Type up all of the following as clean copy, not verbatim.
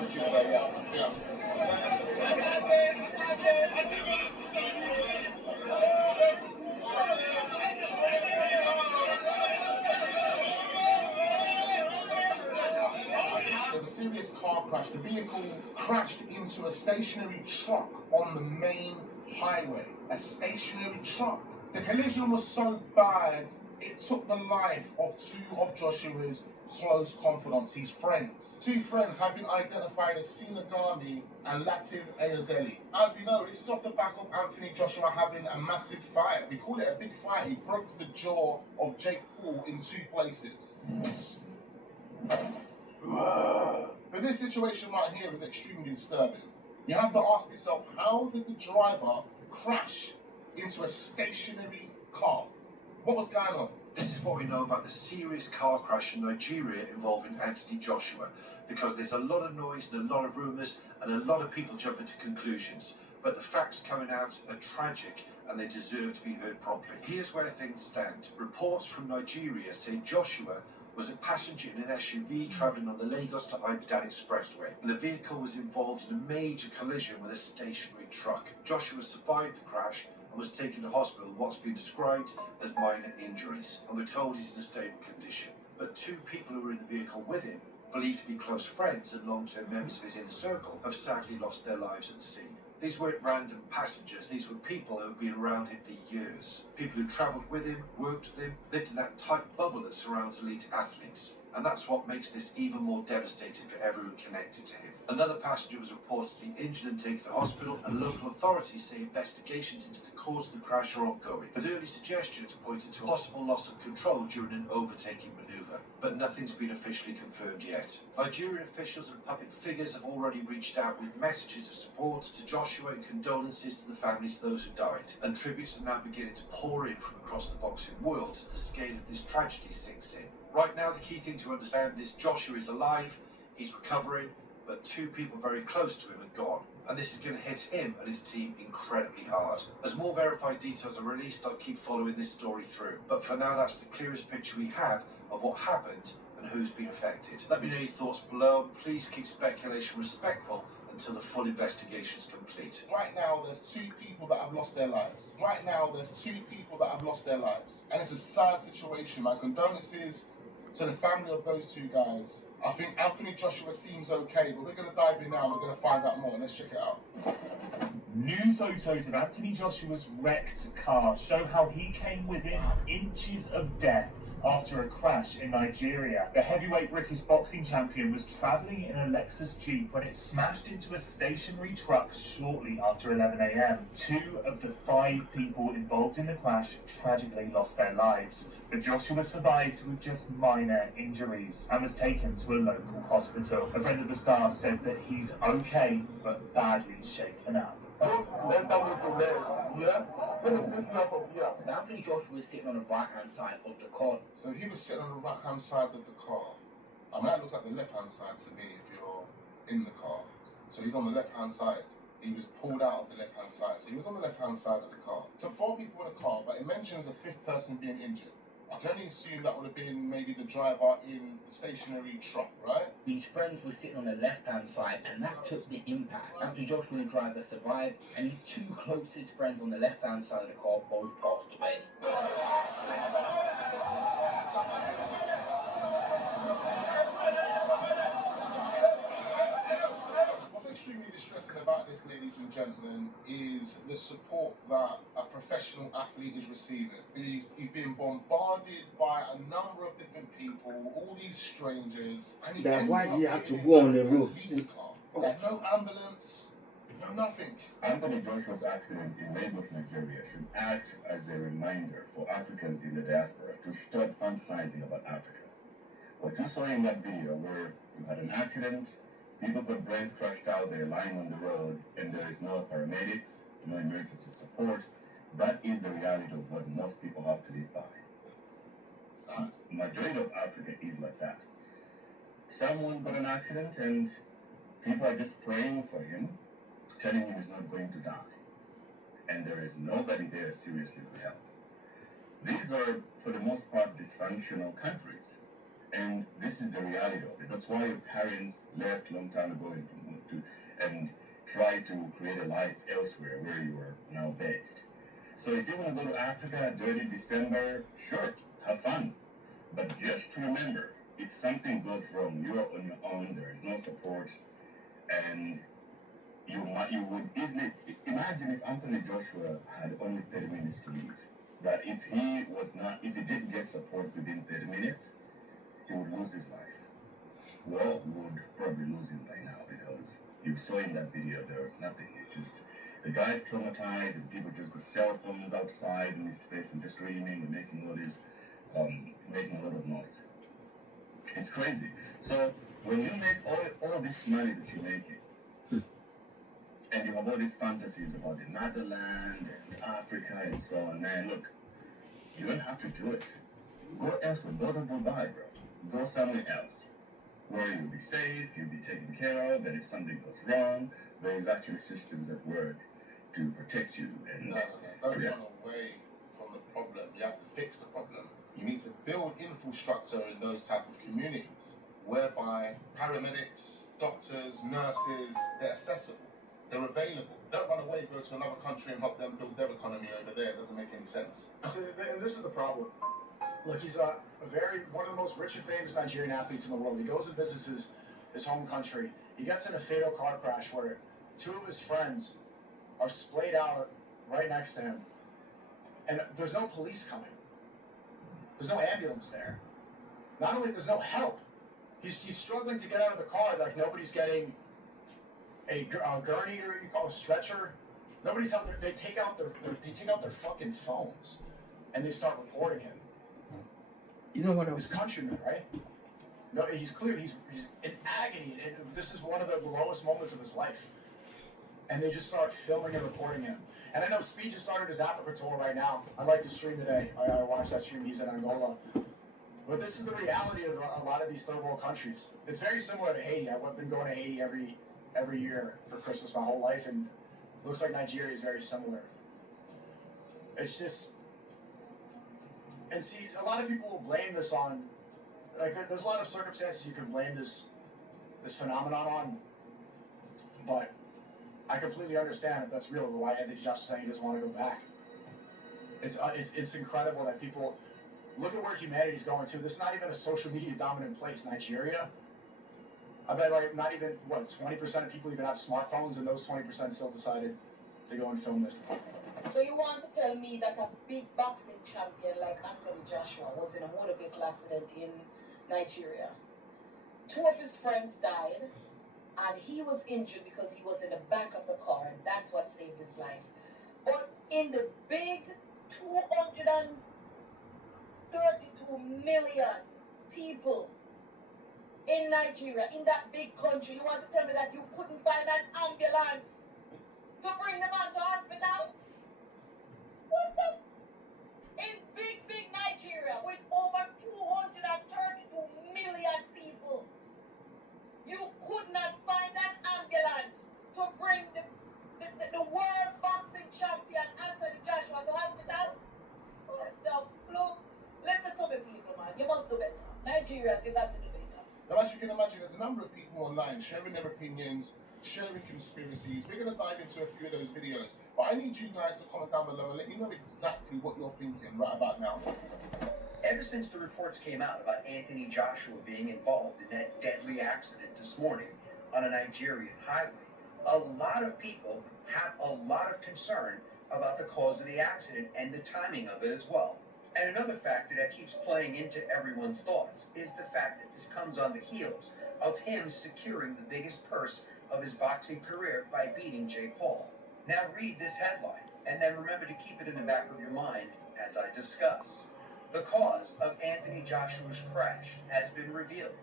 until that happens. Yeah. There was a serious car crash. The vehicle crashed into a stationary truck on the main highway. A stationary truck. The collision was so bad, it took the life of two of Joshua's close confidants, his friends. Two friends have been identified as Sinagami and Latif Ayodele. As we know, this is off the back of Anthony Joshua having a massive fight. We call it a big fight. He broke the jaw of Jake Paul in 2 places. But this situation right here is extremely disturbing. You have to ask yourself, how did the driver crash into a stationary car? What was going on? This is what we know about the serious car crash in Nigeria involving Anthony Joshua, because there's a lot of noise and a lot of rumours and a lot of people jumping to conclusions. But the facts coming out are tragic and they deserve to be heard properly. Here's where things stand. Reports from Nigeria say Joshua was a passenger in an SUV travelling on the Lagos to Ibadan expressway, and the vehicle was involved in a major collision with a stationary truck. Joshua survived the crash and was taken to hospital with what's been described as minor injuries, and we're told he's in a stable condition. But 2 people who were in the vehicle with him, believed to be close friends and long-term members of his inner circle, have sadly lost their lives at the scene. These weren't random passengers, these were people who had been around him for years. People who travelled with him, worked with him, lived in that tight bubble that surrounds elite athletes. And that's what makes this even more devastating for everyone connected to him. Another passenger was reportedly injured and taken to hospital, and local authorities say investigations into the cause of the crash are ongoing, with early suggestions pointing to a possible loss of control during an overtaking manoeuvre. But nothing's been officially confirmed yet. Nigerian officials and public figures have already reached out with messages of support to Joshua and condolences to the families of those who died. And tributes are now beginning to pour in from across the boxing world as the scale of this tragedy sinks in. Right now, the key thing to understand is Joshua is alive, he's recovering, but 2 people very close to him are gone. And this is going to hit him and his team incredibly hard. As more verified details are released, I'll keep following this story through. But for now, that's the clearest picture we have of what happened and who's been affected. Let me know your thoughts below, and please keep speculation respectful until the full investigation is complete. Right now, there's 2 people that have lost their lives. Right now, there's 2 people that have lost their lives. And it's a sad situation. My condolences to the family of those 2 guys. I think Anthony Joshua seems okay, but we're going to dive in now and we're going to find out more. Let's check it out. New photos of Anthony Joshua's wrecked car show how he came within inches of death after a crash in Nigeria. The heavyweight British boxing champion was travelling in a Lexus Jeep when it smashed into a stationary truck shortly after 11 a.m. 2 of the 5 people involved in the crash tragically lost their lives, but Joshua survived with just minor injuries and was taken to a local hospital. A friend of the star said that he's okay, but badly shaken up. Anthony Joshua was sitting on the right-hand side of the car. So he was sitting on the right-hand side of the car. I mean, that looks like the left-hand side to me if you're in the car. So he's on the left-hand side. He was pulled out of the left-hand side. So he was on the left-hand side of the car. So 4 people in the car, but it mentions a 5th person being injured. I can only assume that would have been maybe the driver in the stationary truck, right? His friends were sitting on the left-hand side, and that took the impact. Anthony Joshua, the driver, survived, and his 2 closest friends on the left-hand side of the car both passed away. What's extremely distressing about this, ladies and gentlemen, is the support that a professional athlete is receiving. He's being bombarded by a number of different people, all these strangers, and then why do you have to go on the road? Like no ambulance, no nothing. Anthony Joshua's accident in Lagos, Nigeria should act as a reminder for Africans in the diaspora to stop fantasizing about Africa. What you saw in that video where you had an accident, people got brains crushed out there lying on the road, and there is no paramedics, no emergency support, that is the reality of what most people have to live by. Sad. Majority of Africa is like that. Someone got an accident and people are just praying for him, telling him he's not going to die. And there is nobody there seriously to help. These are, for the most part, dysfunctional countries. And this is the reality of it. That's why your parents left a long time ago and tried to create a life elsewhere where you are now based. So if you want to go to Africa during December, sure, have fun. But just remember, if something goes wrong, you're on your own, there is no support, and you would easily imagine if Anthony Joshua had only 30 minutes to leave. That if he didn't get support within 30 minutes, he would lose his life. Well, would probably lose him by now because you saw in that video there was nothing. It's just the guy's traumatized and people just got cell phones outside in his face and just screaming and making making a lot of noise. It's crazy. So when you make all this money that you're making, and you have all these fantasies about the Netherlands and Africa and so on, man, look, you don't have to do it. Go elsewhere. Go to Dubai, bro. Go somewhere else where you'll be safe, you'll be taken care of, and if something goes wrong, there's actually systems at work to protect you. And No. Don't run away from the problem. You have to fix the problem. You need to build infrastructure in those type of communities whereby paramedics, doctors, nurses, they're accessible. They're available. Don't run away, go to another country and help them build their economy over there. It doesn't make any sense. So, and this is the problem. Look, he's one of the most rich and famous Nigerian athletes in the world. He goes and visits his home country. He gets in a fatal car crash where two of his friends are splayed out right next to him. And there's no police coming. There's no ambulance there. Not only there's no help, he's struggling to get out of the car. Like nobody's getting a gurney, or you call a stretcher. Nobody's out there. They take out their fucking phones and they start recording him. You know what? His countryman, right? No, he's clear. He's in agony, and this is one of the lowest moments of his life. And they just start filming and recording him. And I know Speed just started his Africa tour right now. I like to stream today. I watched that stream. He's in Angola. But this is the reality of a lot of these third world countries. It's very similar to Haiti. I've been going to Haiti every year for Christmas my whole life, and it looks like Nigeria is very similar. It's just, and see, a lot of people will blame this on, like, there's a lot of circumstances you can blame this phenomenon on, but I completely understand if that's real, why Anthony Joshua saying he doesn't want to go back. It's incredible that people look at where humanity's going to. This is not even a social media dominant place, Nigeria. I bet not even 20% of people even have smartphones, and those 20% still decided to go and film this thing. So you want to tell me that a big boxing champion like Anthony Joshua was in a motor vehicle accident in Nigeria? Two of his friends died, and he was injured because he was in the back of the car, and that's what saved his life. But in the big 232 million people in Nigeria, in that big country, you want to tell me that you couldn't find an ambulance to bring them on to hospital? What the? In big Nigeria, with over 232 million people, you could not find an ambulance to bring the world boxing champion Anthony Joshua to hospital? What the fluke? Listen to me, people, man. You must do better. Nigerians, you got to do better. Now, as you can imagine, there's a number of people online sharing their opinions, sharing conspiracies. We're going to dive into a few of those videos, but I need you guys to comment down below and let me know exactly what you're thinking right about now. Ever since the reports came out about Anthony Joshua being involved in that deadly accident this morning on a Nigerian highway, a lot of people have a lot of concern about the cause of the accident and the timing of it as well. And another factor that keeps playing into everyone's thoughts is the fact that this comes on the heels of him securing the biggest purse of his boxing career by beating Jake Paul. Now read this headline, and then remember to keep it in the back of your mind as I discuss. The cause of Anthony Joshua's crash has been revealed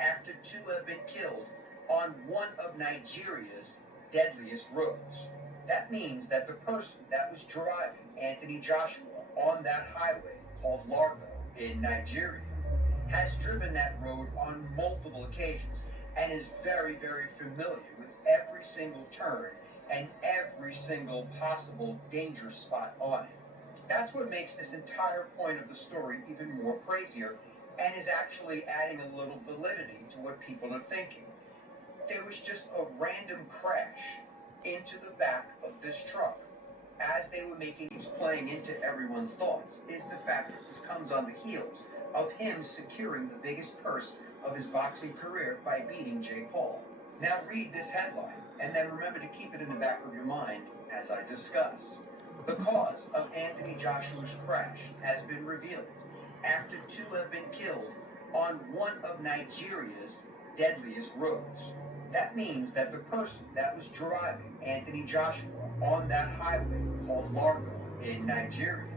after two have been killed on one of Nigeria's deadliest roads. That means that the person that was driving Anthony Joshua on that highway called Largo in Nigeria has driven that road on multiple occasions and is very, very familiar with every single turn and every single possible danger spot on it. That's what makes this entire point of the story even more crazier and is actually adding a little validity to what people are thinking. There was just a random crash into the back of this truck as they were making it. Playing into everyone's thoughts is the fact that this comes on the heels of him securing the biggest purse of his boxing career by beating Jake Paul. Now read this headline and then remember to keep it in the back of your mind as I discuss. The cause of Anthony Joshua's crash has been revealed after 2 have been killed on one of Nigeria's deadliest roads. That means that the person that was driving Anthony Joshua on that highway called Largo in Nigeria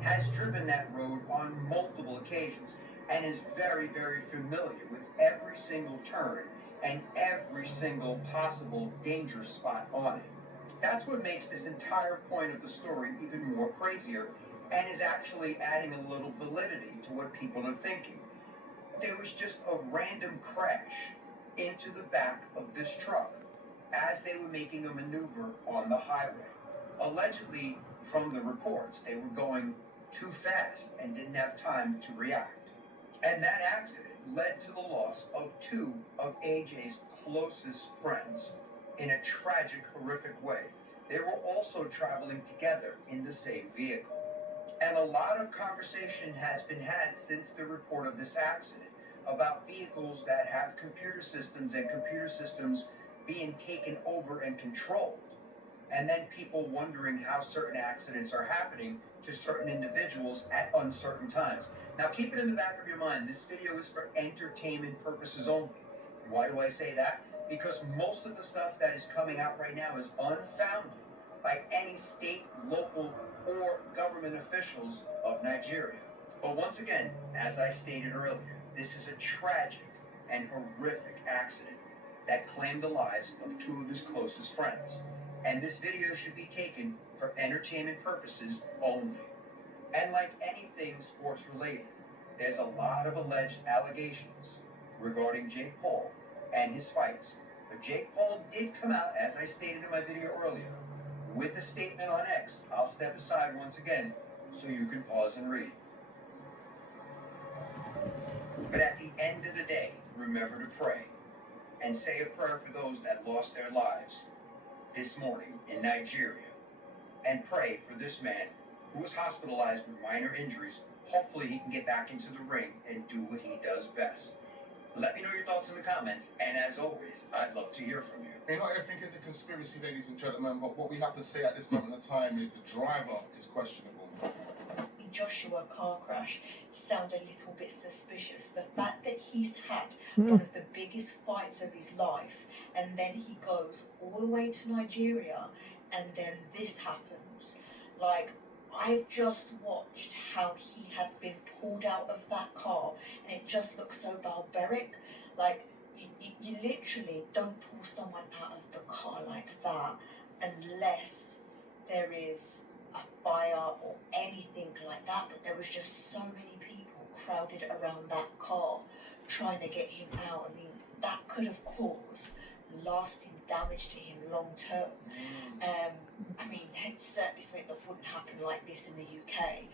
has driven that road on multiple occasions and is very, very familiar with every single turn and every single possible danger spot on it. That's what makes this entire point of the story even more crazier and is actually adding a little validity to what people are thinking. There was just a random crash into the back of this truck as they were making a maneuver on the highway. Allegedly, from the reports, they were going too fast and didn't have time to react. And that accident led to the loss of 2 of AJ's closest friends in a tragic, horrific way. They were also traveling together in the same vehicle. And a lot of conversation has been had since the report of this accident about vehicles that have computer systems and computer systems being taken over and controlled. And then people wondering how certain accidents are happening to certain individuals at uncertain times. Now keep it in the back of your mind, this video is for entertainment purposes only. Why do I say that? Because most of the stuff that is coming out right now is unfounded by any state, local, or government officials of Nigeria. But once again, as I stated earlier, this is a tragic and horrific accident that claimed the lives of 2 of his closest friends. And this video should be taken for entertainment purposes only. And like anything sports related, there's a lot of alleged allegations regarding Jake Paul and his fights. But Jake Paul did come out, as I stated in my video earlier, with a statement on X. I'll step aside once again so you can pause and read. But at the end of the day, remember to pray and say a prayer for those that lost their lives this morning in Nigeria. And pray for this man who was hospitalized with minor injuries. Hopefully he can get back into the ring and do what he does best. Let me know your thoughts in the comments, and as always, I'd love to hear from you. I mean, not everything is a conspiracy, ladies and gentlemen, but what we have to say at this moment in time is the driver is questionable. The Joshua car crash sound a little bit suspicious. The fact that he's had one of the biggest fights of his life, and then he goes all the way to Nigeria, and then this happens. Like, I've just watched how he had been pulled out of that car, and it just looks so barbaric. Like, you literally don't pull someone out of the car like that unless there is a fire or anything like that. But there was just so many people crowded around that car trying to get him out. I mean, that could have caused lasting damage to him long term. I mean, it's certainly something that wouldn't happen like this in the UK.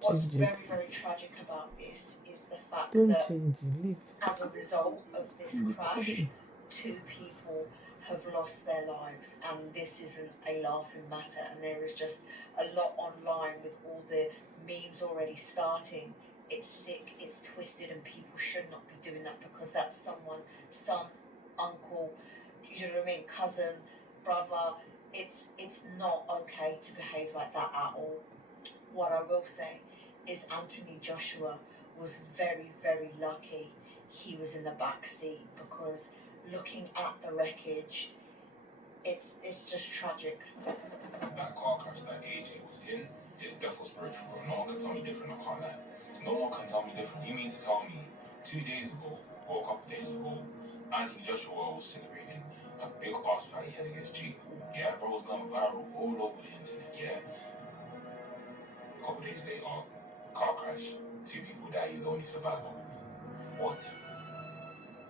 What's very, very tragic about this is the fact that as a result of this crash, 2 people have lost their lives, and this isn't a laughing matter. And there is just a lot online with all the memes already starting. It's sick, it's twisted, and people should not be doing that because that's someone's son, uncle, you know what I mean, cousin, brother. It's not okay to behave like that at all. What I will say is Anthony Joshua was very, very lucky he was in the back seat, because looking at the wreckage, it's just tragic. That car crash that AJ was in is definitely spiritual, bro. No one can tell me different, I can't lie. No one can tell me different. You mean to tell me 2 days ago, or a couple days ago, Anthony Joshua was celebrating a big ass fight he had against Jake Paul? Yeah, bro was going viral all over the internet, yeah? A couple days later, car crash, 2 people die, he's the only survivor. What?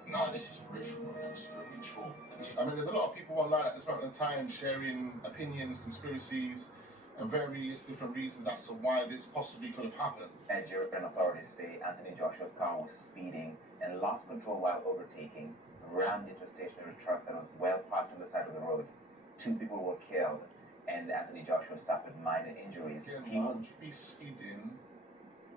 Nah, this is spiritual, bro. Spiritual. I mean, there's a lot of people online at this moment in time sharing opinions, conspiracies, and various different reasons as to why this possibly could have happened. Nigerian authorities say Anthony Joshua's car was speeding and lost control while overtaking, rammed into a stationary truck that was well parked on the side of the road. 2 people were killed, and Anthony Joshua suffered minor injuries. Again, why would you be speeding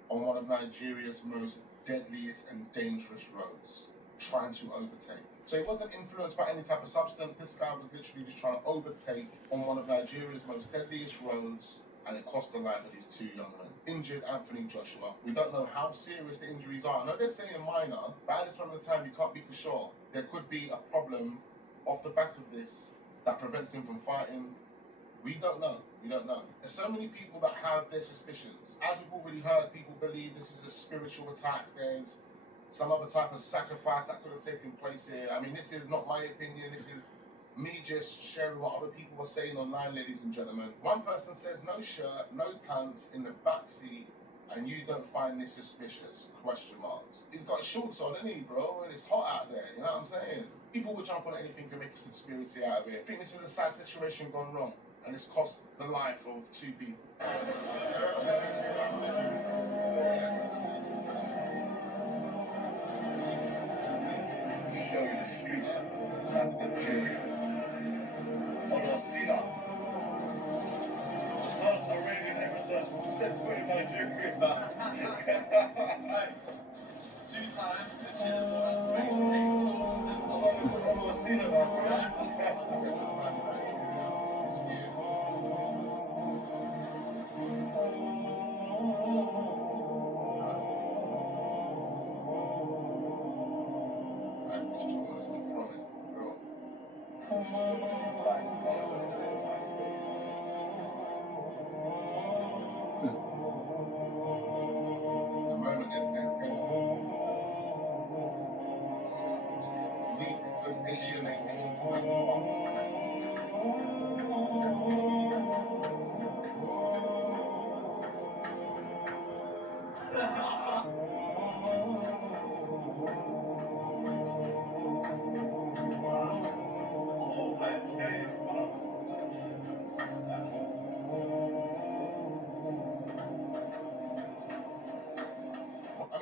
on one of Nigeria's most deadliest and dangerous roads, trying to overtake? So he wasn't influenced by any type of substance. This guy was literally just trying to overtake on one of Nigeria's most deadliest roads, and it cost the life of these 2 young men. Injured Anthony Joshua. We don't know how serious the injuries are. I know they're saying minor, but at this moment in time, you can't be for sure. There could be a problem off the back of this that prevents him from fighting. We don't know. We don't know. There's so many people that have their suspicions. As we've already heard, people believe this is a spiritual attack. There's some other type of sacrifice that could have taken place here. I mean, this is not my opinion. This is me just sharing what other people are saying online, ladies and gentlemen. One person says no shirt, no pants in the back seat, and you don't find this suspicious? Question marks. He's got shorts on, isn't he, bro? And it's hot out there, you know what I'm saying? People will jump on anything to make a conspiracy out of it. I think this is a sad situation gone wrong, and it's cost the life of 2 people. Show you the streets of Nigeria. Although Sina, the first Arabian ever to step foot in Nigeria. 2 times this year for us.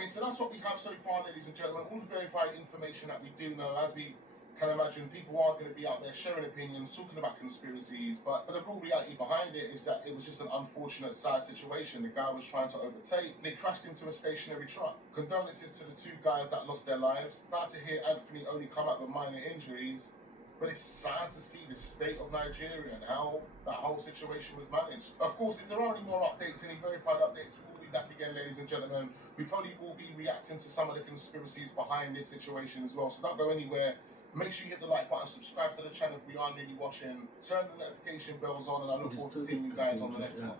So that's what we have so far, ladies and gentlemen. All the verified information that we do know. As we can imagine, people are going to be out there sharing opinions, talking about conspiracies, but the real reality behind it is that it was just an unfortunate sad situation. The guy was trying to overtake, and he crashed into a stationary truck. Condolences to the 2 guys that lost their lives. Glad to hear Anthony only come out with minor injuries, but it's sad to see the state of Nigeria and how that whole situation was managed. Of course, if there are any more updates, any verified updates, we will be back again, ladies and gentlemen. We probably will be reacting to some of the conspiracies behind this situation as well, so don't go anywhere. Make sure you hit the like button, subscribe to the channel if we are newly watching, turn the notification bells on, and I look forward to seeing you guys on the next one.